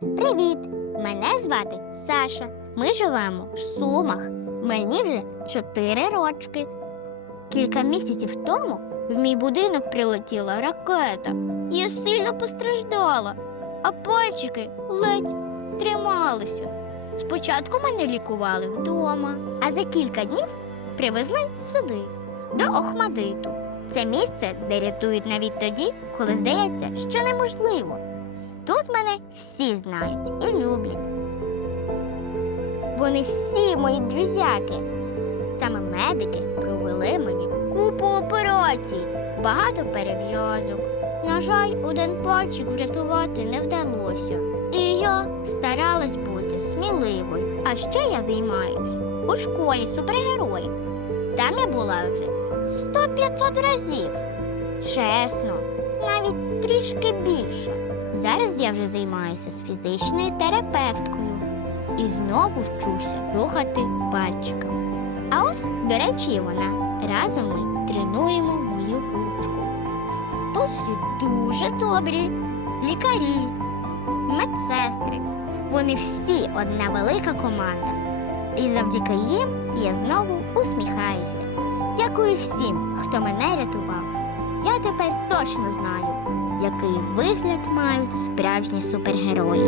Привіт! Мене звати Саша. Ми живемо в Сумах. Мені вже 4 рочки. Кілька місяців тому в мій будинок прилетіла ракета. Я сильно постраждала, а пальчики ледь трималися. Спочатку мене лікували вдома, а за кілька днів привезли сюди, до Охмадиту. Це місце, де рятують навіть тоді, коли здається, що неможливо. Тут мене всі знають і люблять. Вони всі мої друзяки. Саме медики провели мені купу операцій, багато перев'язок. На жаль, один пальчик врятувати не вдалося. І я старалась бути сміливою. А ще я займаюсь у школі супергероїв. Там я була вже 100-500 разів. Чесно, навіть трішки більше. Зараз я вже займаюся з фізичною терапевткою і знову вчуся рухати пальчиками. А ось, до речі, вона. Разом ми тренуємо мою ручку. Тут всі дуже добрі лікарі, медсестри. Вони всі одна велика команда. І завдяки їм я знову усміхаюся. Дякую всім, хто мене рятував. Я тепер точно знаю, який вигляд мають справжні супергерої.